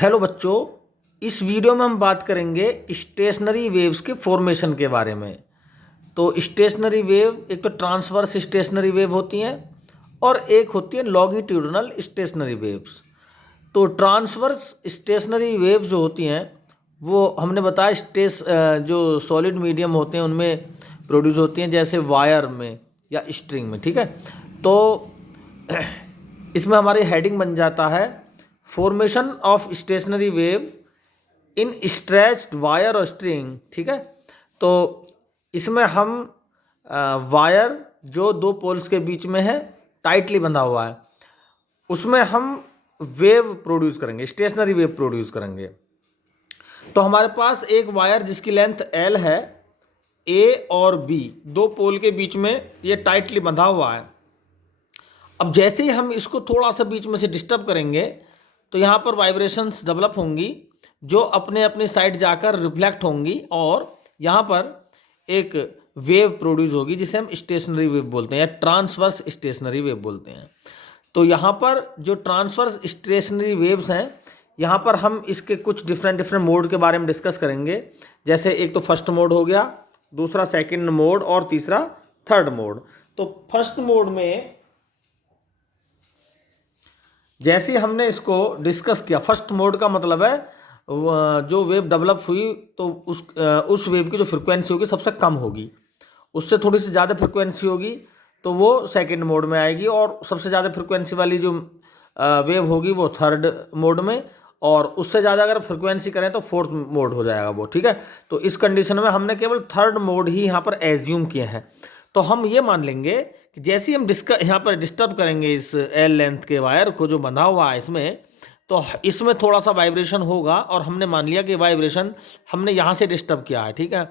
Hello बच्चों, इस video में हम बात करेंगे स्टेशनरी वेव्स के फॉर्मेशन के बारे में। तो स्टेशनरी वेव एक तो ट्रांसवर्स स्टेशनरी वेव होती हैं और एक होती है लॉन्गिट्यूडिनल स्टेशनरी वेव्स। तो ट्रांसवर्स स्टेशनरी वेव्स जो होती हैं वो हमने बताया जो सॉलिड मीडियम होते हैं उनमें प्रोड्यूस होती हैं, जैसे वायर में या स्ट्रिंग में। ठीक है, तो इसमें हमारी हेडिंग बन जाता है formation of stationary wave in stretched wire और स्ट्रिंग। ठीक है, तो इसमें हम वायर जो दो पोल्स के बीच में है, टाइटली बंधा हुआ है, उसमें हम वेव प्रोड्यूस करेंगे, स्टेशनरी वेव प्रोड्यूस करेंगे। तो हमारे पास एक वायर जिसकी लेंथ L है, A और B दो पोल के बीच में ये टाइटली बंधा हुआ है। अब जैसे ही हम इसको थोड़ा सा बीच में से डिस्टर्ब करेंगे तो यहाँ पर वाइब्रेशंस डेवलप होंगी जो अपने अपने साइड जाकर रिफ्लेक्ट होंगी और यहाँ पर एक वेव प्रोड्यूस होगी जिसे हम स्टेशनरी वेव बोलते हैं या ट्रांसवर्स स्टेशनरी वेव बोलते हैं। तो यहाँ पर जो ट्रांसवर्स स्टेशनरी वेव्स हैं, यहाँ पर हम इसके कुछ डिफरेंट मोड के बारे में डिस्कस करेंगे। जैसे एक तो फर्स्ट मोड हो गया, दूसरा सेकंड मोड और तीसरा थर्ड मोड। तो फर्स्ट मोड में जैसे हमने इसको डिस्कस किया, फर्स्ट मोड का मतलब है जो वेव डेवलप हुई तो उस वेव की जो फ्रिक्वेंसी होगी सबसे कम होगी, उससे थोड़ी सी ज़्यादा फ्रिक्वेंसी होगी तो वो सेकंड मोड में आएगी, और सबसे ज़्यादा फ्रिक्वेंसी वाली जो वेव होगी वो थर्ड मोड में, और उससे ज़्यादा अगर फ्रिक्वेंसी करें तो फोर्थ मोड हो जाएगा वो। ठीक है, तो इस कंडीशन में हमने केवल थर्ड मोड ही यहाँ पर एज्यूम किए हैं। तो हम ये मान लेंगे कि जैसे ही हम यहाँ पर डिस्टर्ब करेंगे इस एल लेंथ के वायर को जो बंधा हुआ है इसमें, तो इसमें थोड़ा सा वाइब्रेशन होगा, और हमने मान लिया कि वाइब्रेशन हमने यहाँ से डिस्टर्ब किया है। ठीक है,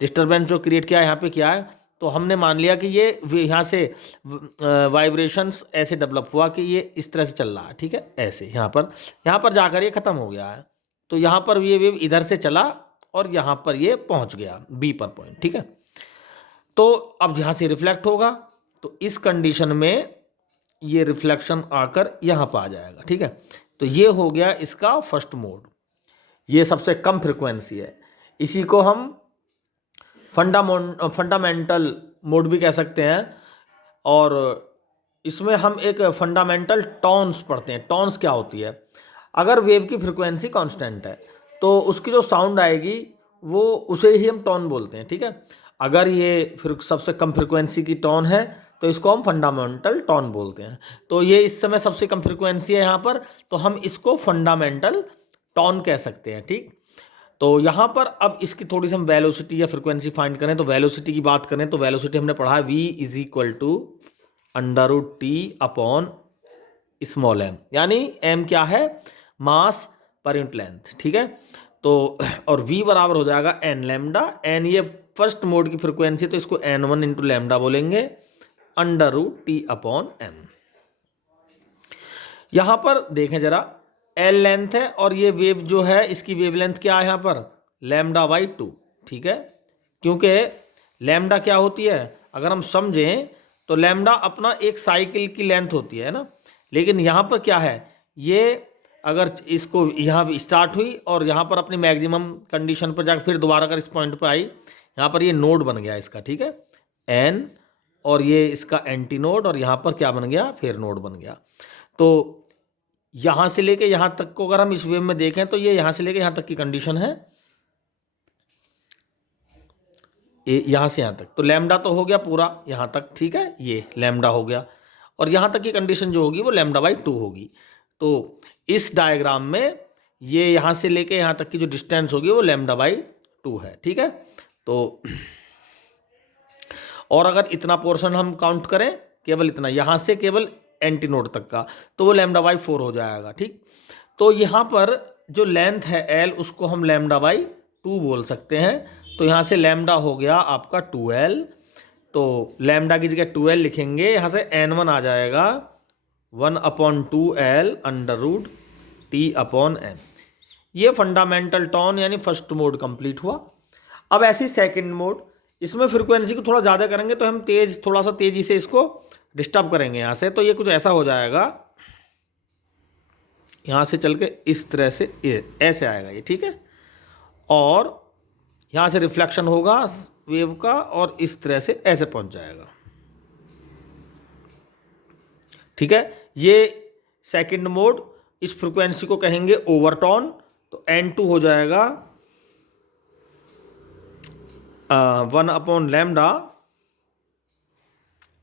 डिस्टर्बेंस जो क्रिएट किया है यहाँ पे किया है, तो हमने मान लिया कि ये यहाँ से वाइब्रेशंस ऐसे डेवलप हुआ कि ये इस तरह से चल रहा है। ठीक है, ऐसे यहाँ पर जाकर ये ख़त्म हो गया है। तो यहाँ पर ये वेव इधर से चला और यहाँ पर ये पहुँच गया बी पर पॉइंट। ठीक है, तो अब यहाँ से रिफ्लेक्ट होगा, तो इस कंडीशन में ये रिफ्लेक्शन आकर यहाँ पर आ जाएगा। ठीक है, तो ये हो गया इसका फर्स्ट मोड, ये सबसे कम फ्रिक्वेंसी है। इसी को हम फंडामेंटल मोड भी कह सकते हैं, और इसमें हम एक फंडामेंटल टोन्स पढ़ते हैं। टोन्स क्या होती है? अगर वेव की फ्रिक्वेंसी कांस्टेंट है तो उसकी जो साउंड आएगी वो उसे ही हम टोन बोलते हैं। ठीक है, अगर ये फिर सबसे कम फ्रिक्वेंसी की टोन है तो इसको हम फंडामेंटल टोन बोलते हैं। तो ये इस समय सबसे कम फ्रिक्वेंसी है यहाँ पर, तो हम इसको फंडामेंटल टोन कह सकते हैं। ठीक, तो यहाँ पर अब इसकी थोड़ी सी हम वेलोसिटी या फ्रिक्वेंसी फाइंड करें, तो वेलोसिटी की बात करें तो वेलोसिटी हमने पढ़ा है v is equal to √T upon small m, यानी m क्या है? मास पर यूनिट लेंथ। ठीक है, तो और v बराबर हो जाएगा n लैम्डा। n ये फर्स्ट मोड की फ्रिक्वेंसी, तो इसको n1 इंटू लैम्डा बोलेंगे √T अपॉन m। यहाँ पर देखें जरा, L लेंथ है और ये वेव जो है इसकी वेव लेंथ क्या है यहाँ पर? λ/2। ठीक है, क्योंकि लैम्डा क्या होती है अगर हम समझें तो लैम्डा अपना एक साइकिल की लेंथ होती है ना, लेकिन यहाँ पर क्या है, ये अगर इसको यहाँ स्टार्ट हुई और यहाँ पर अपनी मैक्सिमम कंडीशन पर जाकर फिर दोबारा अगर इस पॉइंट पर आई, यहाँ पर ये नोड बन गया इसका। ठीक है, n, और ये इसका एंटी नोड, और यहाँ पर क्या बन गया? फिर नोड बन गया। तो यहाँ से लेके यहाँ तक को अगर हम इस वेव में देखें तो ये यहाँ से लेके यहाँ तक की कंडीशन है, यहाँ से यहाँ तक, तो लैम्डा तो हो गया पूरा यहाँ तक। ठीक है, ये लैम्डा हो गया, और यहाँ तक की कंडीशन जो होगी वो λ/2 होगी। तो इस डायग्राम में ये यहाँ से लेके यहाँ तक की जो डिस्टेंस होगी वो λ/2 है। ठीक है, तो और अगर इतना पोर्शन हम काउंट करें, केवल इतना यहाँ से केवल एंटी नोड तक का, तो वो λ/4 हो जाएगा। ठीक, तो यहाँ पर जो लेंथ है L उसको हम λ/2 बोल सकते हैं। तो यहाँ से लैम्डा हो गया आपका 2L, तो लैम्डा की जगह 2L लिखेंगे, यहाँ से n1 आ जाएगा 1/2L √T अपॉन m। ये फंडामेंटल टोन यानी फर्स्ट मोड कंप्लीट हुआ। अब ऐसे ही सेकेंड मोड, इसमें फ्रिक्वेंसी को थोड़ा ज़्यादा करेंगे तो हम थोड़ा सा तेज़ी से इसको डिस्टर्ब करेंगे यहाँ से, तो ये कुछ ऐसा हो जाएगा, यहाँ से चल के इस तरह से ऐसे आएगा ये, ठीक है। और यहाँ से रिफ्लेक्शन होगा वेव का और इस तरह से ऐसे पहुँच जाएगा, ठीक है। ये सेकंड मोड, इस फ्रिक्वेंसी को कहेंगे ओवरटोन। तो N2 हो जाएगा 1/λ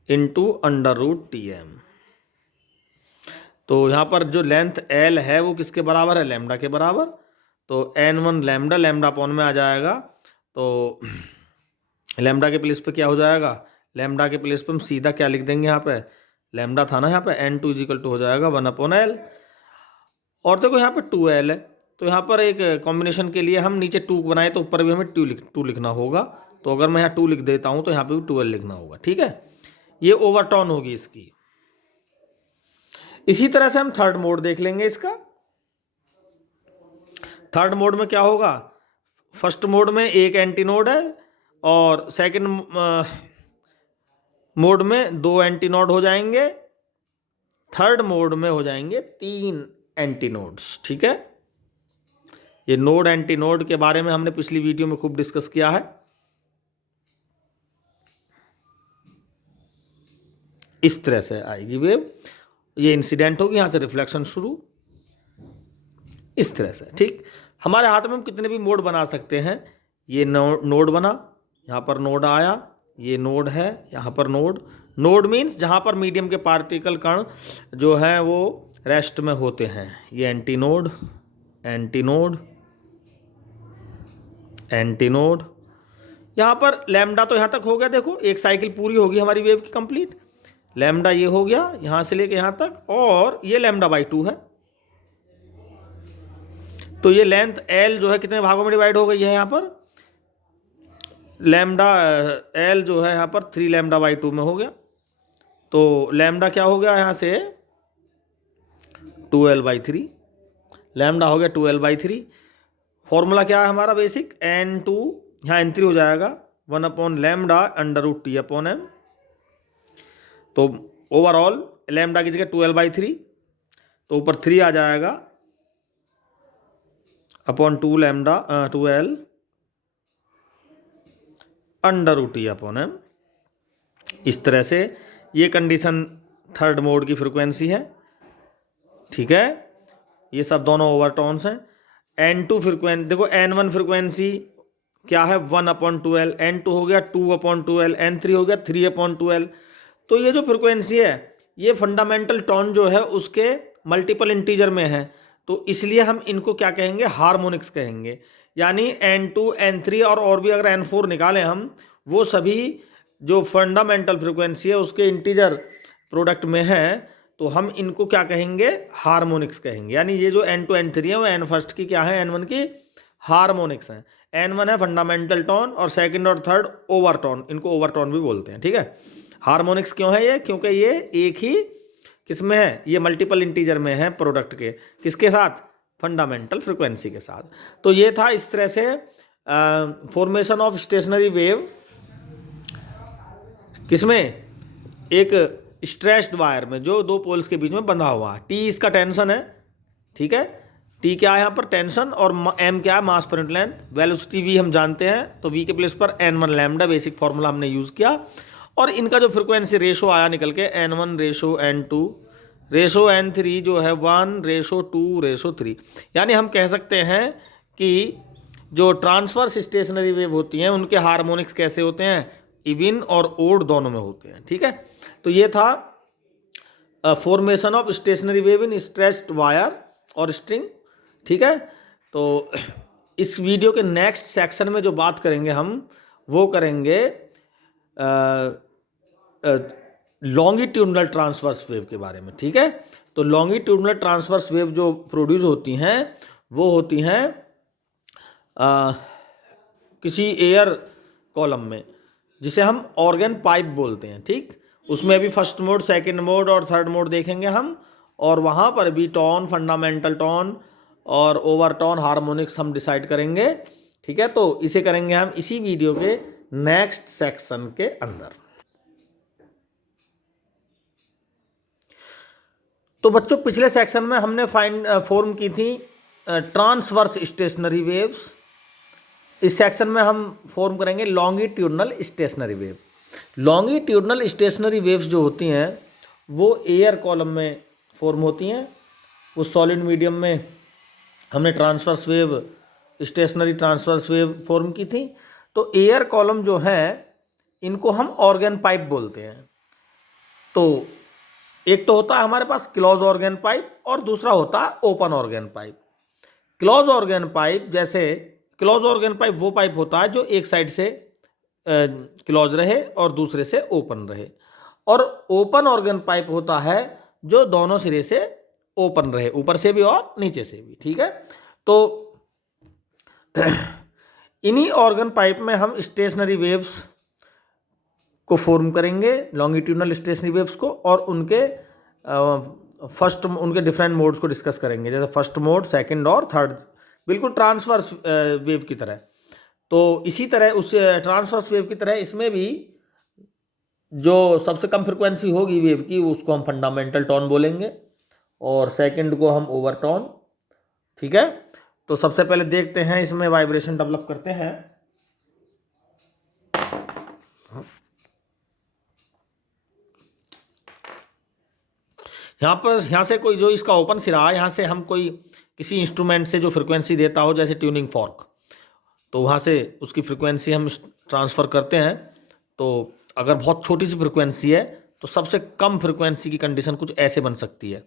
इंटू √Tm। तो यहाँ पर जो लेंथ L है वो किसके बराबर है, लैम्डा के बराबर। तो N1 लैम्डा, लैम्डा अपॉन में आ जाएगा। तो लैम्डा के प्लेस पे क्या हो जाएगा, लैम्डा के प्लेस पे हम सीधा क्या लिख देंगे, यहाँ पे लैम्डा था ना, यहाँ पे N2 = हो जाएगा 1/L। और देखो यहाँ पे 2L है, तो यहाँ पर एक कॉम्बिनेशन के लिए हम नीचे 2 बनाए तो ऊपर भी हमें 2 लिखना होगा। तो अगर मैं यहाँ 2 लिख देता हूँ तो यहाँ पे भी 2L लिखना होगा, ठीक है। ये ओवरटोन होगी इसकी। इसी तरह से हम थर्ड मोड देख लेंगे इसका। थर्ड मोड में क्या होगा, फर्स्ट मोड में एक एंटीनोड है और सेकंड मोड में 2 एंटीनोड हो जाएंगे, थर्ड मोड में हो जाएंगे 3 एंटीनोड्स, ठीक है। ये नोड एंटीनोड के बारे में हमने पिछली वीडियो में खूब डिस्कस किया है। इस तरह से आएगी वेव, ये इंसिडेंट होगी, यहां से रिफ्लेक्शन शुरू, इस तरह से, ठीक। हमारे हाथ में हम कितने भी मोड बना सकते हैं। ये नोड बना, यहाँ पर नोड आया, ये नोड है, यहाँ पर नोड। नोड मीन्स जहाँ पर मीडियम के पार्टिकल कण जो हैं वो रेस्ट में होते हैं। ये एंटीनोड, एंटीनोड, एंटीनोड। यहाँ पर लैम्डा तो यहाँ तक हो गया, देखो एक साइकिल पूरी होगी हमारी वेव की कंप्लीट। लैम्डा ये हो गया यहाँ से लेके यहाँ तक, और ये λ/2 है। तो ये लेंथ L जो है कितने भागों में डिवाइड हो गई है, यहाँ पर लैम्डा L जो है यहाँ पर 3 λ/2 में हो गया। तो लैम्डा क्या हो गया यहाँ से 2L/3, लैम्डा हो गया 2L/3। फॉर्मूला क्या है हमारा बेसिक, N2 यहाँ N3 हो जाएगा 1/λ √T/m। तो ओवरऑल लैम्डा की जगह 2L/3, तो ऊपर 3 आ जाएगा अपॉन 2L √T/m। इस तरह से ये कंडीशन थर्ड मोड की फ्रिक्वेंसी है, ठीक है। ये सब दोनों ओवरटोन्स हैं। N2 फ्रिक्वेंसी देखो, N1 फ्रिक्वेंसी क्या है 1/2L, N2 हो गया 2/2L, N3 हो गया 3/2L। तो ये जो फ्रिक्वेंसी है ये फंडामेंटल टोन जो है उसके मल्टीपल इंटीजर में है, तो इसलिए हम इनको क्या कहेंगे, हार्मोनिक्स कहेंगे। यानी N2, N3 और भी अगर N4 निकालें हम, वो सभी जो फंडामेंटल फ्रिक्वेंसी है उसके इंटीजर प्रोडक्ट में है, तो हम इनको क्या कहेंगे, हार्मोनिक्स कहेंगे। यानी ये जो N2, N3 है वो N1 की क्या है, N1 की हार्मोनिक्स हैं। N1 है फंडामेंटल टोन और सेकंड और थर्ड ओवरटोन, इनको ओवरटोन भी बोलते हैं, ठीक है। हार्मोनिक्स क्यों है ये, क्योंकि ये एक ही किसमें है, ये मल्टीपल इंटीजर में है प्रोडक्ट के, किसके साथ, फंडामेंटल फ्रिक्वेंसी के साथ। तो ये था इस तरह से फॉर्मेशन ऑफ स्टेशनरी वेव, किसमें, एक स्ट्रेच्ड वायर में जो 2 पोल्स के बीच में बंधा हुआ है। टी इसका टेंशन है, ठीक है। टी क्या है यहाँ पर, टेंशन, और m क्या है, मास per unit length. Velocity v हम जानते हैं, तो v के प्लेस पर N1 लैम्डा बेसिक फॉर्मूला हमने यूज़ किया, और इनका जो फ्रिक्वेंसी रेशो आया निकल के N1 ratio N2 ratio N3 जो है 1:2:3। यानी हम कह सकते हैं कि जो ट्रांसवर्स स्टेशनरी वेव होती हैं उनके हार्मोनिक्स कैसे होते हैं, इवन और ओड दोनों में होते हैं, ठीक है। तो ये था formation of stationary wave in stretched wire और स्ट्रिंग, ठीक है। तो इस वीडियो के नेक्स्ट सेक्शन में जो बात करेंगे हम, वो करेंगे लॉन्गिट्यूडनल ट्रांसवर्स वेव के बारे में, ठीक है। तो लॉन्गिट्यूडनल ट्रांसवर्स वेव जो प्रोड्यूस होती हैं वो होती हैं किसी एयर कॉलम में, जिसे हम ऑर्गन पाइप बोलते हैं, ठीक। उसमें भी फर्स्ट मोड, सेकंड मोड और थर्ड मोड देखेंगे हम, और वहाँ पर भी टोन, फंडामेंटल टोन और ओवरटोन, हार्मोनिक्स हम डिसाइड करेंगे, ठीक है। तो इसे करेंगे हम इसी वीडियो के नेक्स्ट सेक्शन के अंदर। तो बच्चों पिछले सेक्शन में हमने फॉर्म की थी ट्रांसवर्स स्टेशनरी वेव्स। इस सेक्शन में हम फॉर्म करेंगे longitudinal stationary wave. Longitudinal stationery waves जो होती हैं वो एयर कॉलम में फॉर्म होती हैं। वो सॉलिड मीडियम में हमने transverse wave, stationary transverse wave form की थी। तो एयर कॉलम जो है इनको हम ऑर्गन पाइप बोलते हैं। तो एक तो होता है हमारे पास क्लोज ऑर्गन पाइप और दूसरा होता है open organ pipe. Close organ pipe, जैसे क्लोज ऑर्गन पाइप वो पाइप होता है जो एक साइड से क्लोज रहे और दूसरे से ओपन रहे, और ओपन ऑर्गन पाइप होता है जो दोनों सिरे से ओपन रहे, ऊपर से भी और नीचे से भी। ठीक है, तो इन्हीं ऑर्गन पाइप में हम स्टेशनरी वेव्स को फॉर्म करेंगे, लॉन्गिट्यूडनल स्टेशनरी वेव्स को, और उनके उनके डिफरेंट मोड्स को डिस्कस करेंगे, जैसे फर्स्ट मोड, सेकंड और थर्ड, बिल्कुल ट्रांसवर्स वेव की तरह। तो इसी तरह उस ट्रांसवर्स वेव की तरह इसमें भी जो सबसे कम फ्रिक्वेंसी होगी वेव की उसको हम फंडामेंटल टोन बोलेंगे और सेकंड को हम ओवरटोन। ठीक है, तो सबसे पहले देखते हैं इसमें वाइब्रेशन डेवलप करते हैं। यहाँ से कोई जो इसका ओपन सिरा है, यहाँ से हम कोई किसी इंस्ट्रूमेंट से जो फ्रिक्वेंसी देता हो, जैसे ट्यूनिंग फॉर्क, तो वहाँ से उसकी फ्रिक्वेंसी हम ट्रांसफ़र करते हैं। तो अगर बहुत छोटी सी फ्रिक्वेंसी है तो सबसे कम फ्रिक्वेंसी की कंडीशन कुछ ऐसे बन सकती है।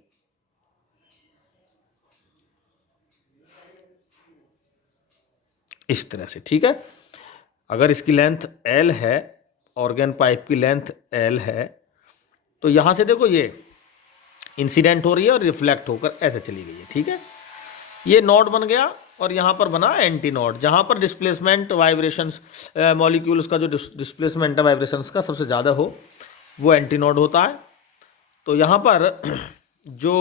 इस तरह से। ठीक है, अगर इसकी लेंथ L है, ऑर्गन पाइप की लेंथ L है, तो यहाँ से देखो ये इंसिडेंट हो रही है और रिफ्लेक्ट होकर ऐसे चली गई है। ठीक है, ये नोड बन गया और यहाँ पर बना एंटी नोड, जहाँ पर डिस्प्लेसमेंट वाइब्रेशंस, मॉलिक्यूल्स का जो डिस्प्लेसमेंट है वाइब्रेशंस का सबसे ज़्यादा हो, वो एंटी नोड होता है। तो यहाँ पर जो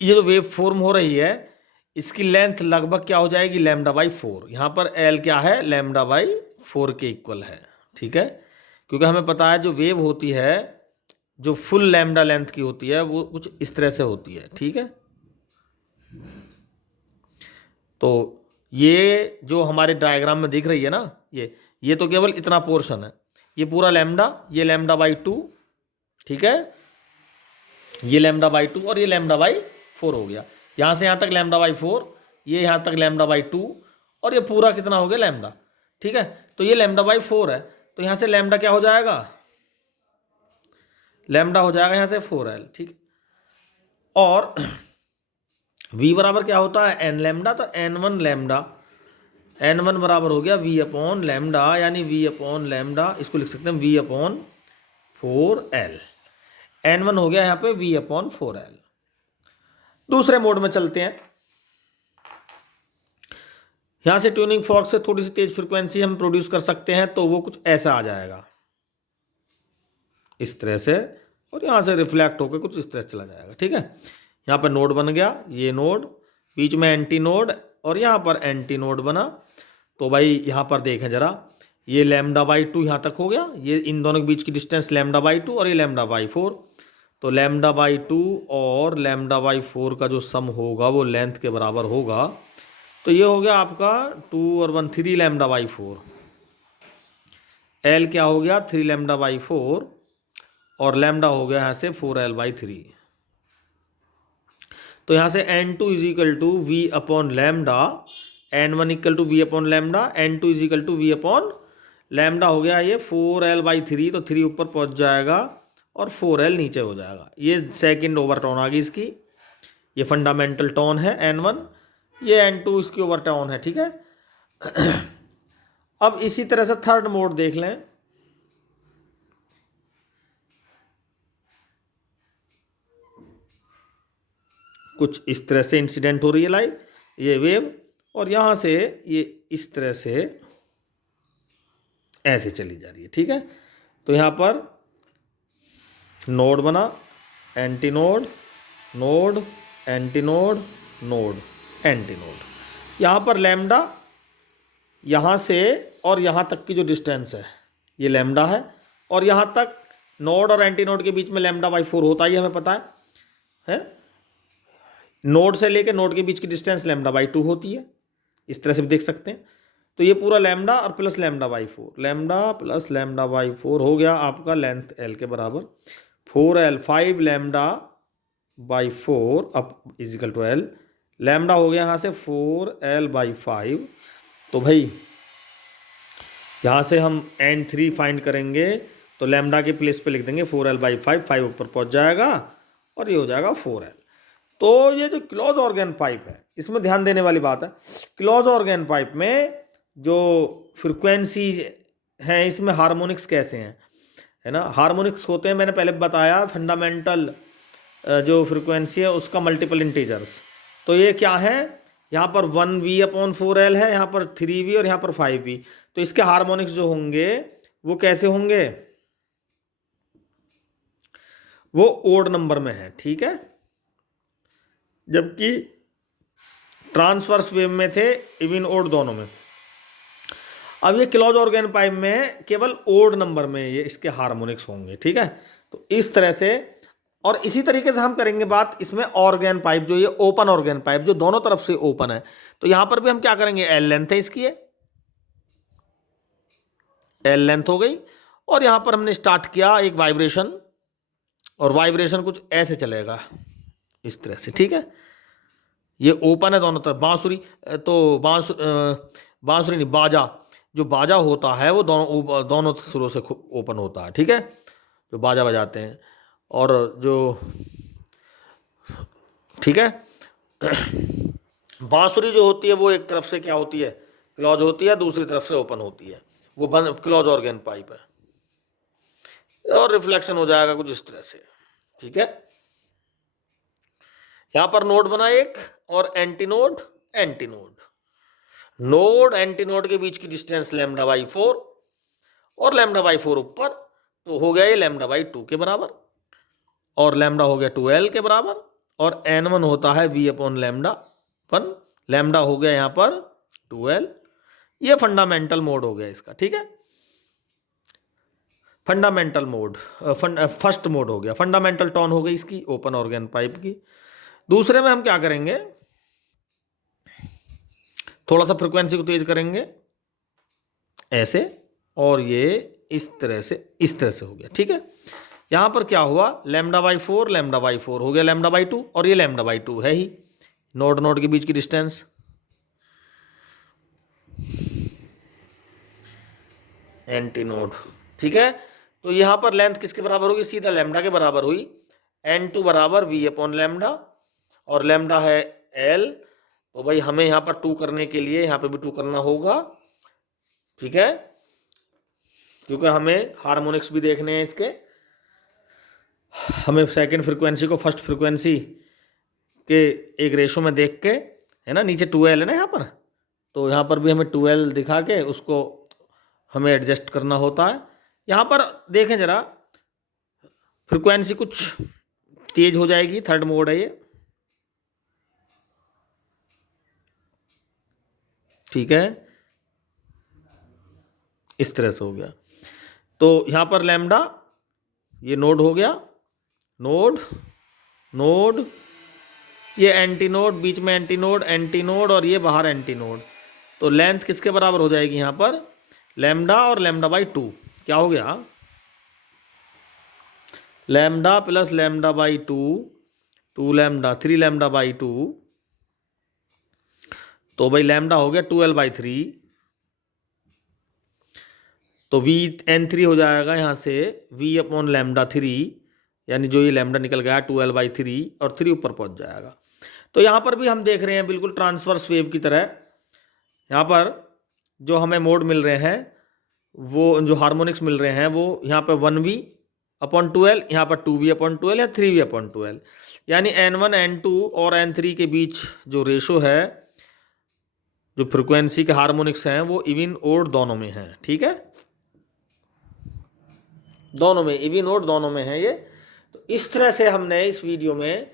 ये जो वेव फॉर्म हो रही है इसकी लेंथ लगभग क्या हो जाएगी, λ/4। यहाँ पर L क्या है, λ/4 के इक्वल है। ठीक है, क्योंकि हमें पता है जो वेव होती है जो फुल लैम्डा लेंथ की होती है वो कुछ इस तरह से होती है। ठीक है, तो ये जो हमारे डायग्राम में दिख रही है ना, ये तो केवल इतना पोर्शन है, ये पूरा लैम्डा, ये λ/2। ठीक है, ये λ/2 और ये λ/4 हो गया। यहाँ से यहाँ तक λ/4, ये यहाँ तक λ/2 और ये पूरा कितना हो गया, लैम्डा। ठीक है, तो ये λ/4 है, तो यहाँ से लैम्डा क्या हो जाएगा, लैम्डा हो जाएगा यहाँ से 4L। ठीक, और V बराबर क्या होता है, n लैम्डा, तो n1 लैम्डा, n1 बराबर हो गया V/λ, यानी V/λ, इसको लिख सकते हैं V/4L। n1 हो गया यहाँ पे V/4L। दूसरे मोड में चलते हैं। यहाँ से ट्यूनिंग फॉर्क से थोड़ी सी तेज फ्रिक्वेंसी हम प्रोड्यूस कर सकते हैं, तो वो कुछ ऐसा आ जाएगा इस तरह से, और यहाँ से रिफ्लेक्ट होकर कुछ इस तरह चला जाएगा। ठीक है, यहाँ पर नोड बन गया, ये नोड, बीच में एंटी नोड और यहाँ पर एंटी नोड बना। तो भाई यहाँ पर देखें जरा, ये λ/2 यहाँ तक हो गया, ये इन दोनों के बीच की डिस्टेंस λ/2 और ये λ/4। तो λ/2 और λ/4 का जो सम होगा वो लेंथ के बराबर होगा। तो ये हो गया आपका 2 और 1 3 λ/4। L क्या हो गया, 3 λ/4 और लैम्डा हो गया यहाँ से 4L/3। तो यहाँ से n2 is equal to V/λ, n1 equal to V/λ, n2 is equal to V/λ हो गया ये 4L/3। तो 3 ऊपर पहुँच जाएगा और 4L नीचे हो जाएगा। ये सेकंड ओवरटोन आ गई इसकी, ये फंडामेंटल टोन है n1, ये n2 इसकी ओवरटोन है। ठीक है, अब इसी तरह से थर्ड मोड देख लें। कुछ इस तरह से इंसिडेंट हो रही है लाइट, ये वेव, और यहाँ से ये इस तरह से ऐसे चली जा रही है। ठीक है, तो यहाँ पर नोड बना, anti node, node, anti node, node, anti node. यहाँ पर लैम्डा, यहाँ से और यहाँ तक की जो डिस्टेंस है ये लैम्डा है, और यहाँ तक नोड और एंटी नोड के बीच में λ/4 होता ही हमें पता है। है, नोड से लेके नोड के बीच की डिस्टेंस लैम्डा बाई 2 होती है, इस तरह से भी देख सकते हैं। तो ये पूरा लैम्डा और plus lambda by 4, lambda plus lambda by 4 हो गया आपका लेंथ एल के बराबर 4L, 5 lambda by 4 up equal to L, lambda हो गया यहाँ से 4L बाई 5। तो भाई यहाँ से हम n3 फाइंड करेंगे तो लैम्डा के प्लेस पे लिख देंगे 4L बाई 5, 5 ऊपर पहुँच जाएगा और ये हो जाएगा 4L। तो ये जो क्लोज ऑर्गेन पाइप है इसमें ध्यान देने वाली बात है, क्लोज ऑर्गेन पाइप में जो फ्रिक्वेंसी है इसमें हार्मोनिक्स कैसे हैं, है ना, हार्मोनिक्स होते हैं, मैंने पहले बताया फंडामेंटल जो फ्रिक्वेंसी है उसका मल्टीपल इंटीजर्स। तो ये क्या है, यहाँ पर 1V/4L है, यहाँ पर 3V और यहाँ पर 5V। तो इसके हार्मोनिक्स जो होंगे वो कैसे होंगे, वो ओड नंबर में है, ठीक है, जबकि ट्रांसवर्स वेव में थे इवन ओड दोनों में। अब ये क्लोज ऑर्गेन पाइप में केवल ओड नंबर में ये इसके हार्मोनिक्स होंगे, ठीक है। तो इस तरह से, और इसी तरीके से हम करेंगे बात इसमें ऑर्गेन पाइप, जो ये ओपन ऑर्गेन पाइप जो दोनों तरफ से ओपन है। तो यहां पर भी हम क्या करेंगे, एल लेंथ है इसकी, एल लेंथ हो गई, और यहां पर हमने स्टार्ट किया एक वाइब्रेशन, और वाइब्रेशन कुछ ऐसे चलेगा इस तरह से, ठीक है। ये ओपन है दोनों तरफ, बांसुरी तो बांसुरी नहीं, बाजा, जो बाजा होता है वो दोनों सुरों से ओपन होता है, ठीक है, जो बाजा बजाते हैं। और जो, ठीक है, बांसुरी जो होती है वो एक तरफ से क्या होती है, क्लोज होती है, दूसरी तरफ से ओपन होती है, वो बंद क्लोज ऑर्गेन पाइप है। और रिफ्लेक्शन हो जाएगा कुछ इस तरह से, ठीक है। यहां पर नोड बना एक, और anti node, anti node, node anti node के बीच की डिस्टेंस लैम्डा बाई 4 और लैम्डा बाई 4 ऊपर, तो हो गया ये लैम्डा बाई 2 के बराबर, और लैम्डा हो गया 2L के बराबर, और n1 होता है V/λ1, लैम्डा हो गया यहाँ पर 2L। ये फंडामेंटल मोड हो गया इसका, ठीक है, फंडामेंटल मोड, फर्स्ट मोड हो गया, फंडामेंटल टोन हो गई इसकी ओपन ऑर्गेन पाइप की। दूसरे में हम क्या करेंगे, थोड़ा सा फ्रिक्वेंसी को तेज करेंगे ऐसे, और ये इस तरह से हो गया, ठीक है। यहां पर क्या हुआ, लैम्डा बाई 4, लैम्डा बाई 4 हो गया लैम्डा बाई 2, और ये लैम्डा बाई 2 है ही नोड नोड के बीच की डिस्टेंस, एंटी नोड, ठीक है। तो यहां पर लेंथ किसके बराबर होगी, सीधा लैम्डा के बराबर हुई, n2 बराबर V/λ, और लैम्डा है L। तो भाई हमें यहां पर 2 करने के लिए यहां पे भी 2 करना होगा, ठीक है, क्योंकि हमें हार्मोनिक्स भी देखने हैं इसके, हमें सेकंड फ्रीक्वेंसी को फर्स्ट फ्रीक्वेंसी के एक रेशो में देख के, है ना, नीचे 2L है ना यहाँ पर, तो यहाँ पर भी हमें 2L दिखा के उसको हमें एडजस्ट करना होता है। यहाँ पर देखें जरा, फ्रीक्वेंसी कुछ तेज हो जाएगी, थर्ड मोड है ये, ठीक है, इस तरह से हो गया। तो यहाँ पर लैम्डा, ये नोड हो गया, नोड नोड, ये एंटी नोड, बीच में एंटी नोड और ये बाहर एंटी नोड। तो लेंथ किसके बराबर हो जाएगी यहाँ पर, लैम्डा और लैम्डा बाई 2, क्या हो गया, lambda plus lambda by 2, 2 lambda, 3 lambda by 2, तो भाई लैम्डा हो गया 2L/3, तो VN3 हो जाएगा यहाँ से V/λ3, यानी जो ये लैम्डा निकल गया 2L/3, और 3 ऊपर पहुँच जाएगा। तो यहाँ पर भी हम देख रहे हैं बिल्कुल ट्रांसवर्स वेव की तरह, यहाँ पर जो हमें मोड मिल रहे हैं, वो जो हार्मोनिक्स मिल रहे हैं, वो यहाँ पर 1V/2L, यहाँ पर 2V/2L या 3V/2L, यानी N1, N2 और N3 के बीच जो रेशो है, जो फ्रिक्वेंसी के हार्मोनिक्स हैं, वो इवन ओड दोनों में हैं, ठीक है, दोनों में, इवन ओड दोनों में है ये। तो इस तरह से हमने इस वीडियो में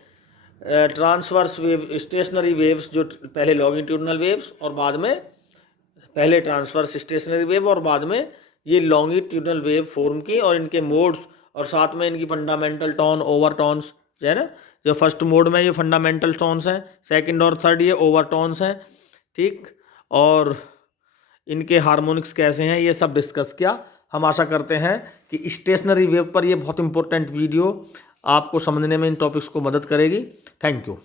ट्रांसवर्स वेव, स्टेशनरी वेव्स, जो पहले लॉन्गिट्यूडनल वेव्स और बाद में, पहले ट्रांसवर्स स्टेशनरी वेव और बाद में ये लॉन्गिट्यूडनल वेव फॉर्म की, और इनके मोड्स, और साथ में इनकी फंडामेंटल टोन, ओवर टोन्स, है ना। जो फर्स्ट मोड में ये फंडामेंटल टोन्स हैं, सेकंड और थर्ड ये ओवरटोन्स हैं, ठीक। और इनके हार्मोनिक्स कैसे हैं ये सब डिस्कस किया। हम आशा करते हैं कि स्टेशनरी वेव पर ये बहुत इंपॉर्टेंट वीडियो आपको समझने में इन टॉपिक्स को मदद करेगी। Thank you.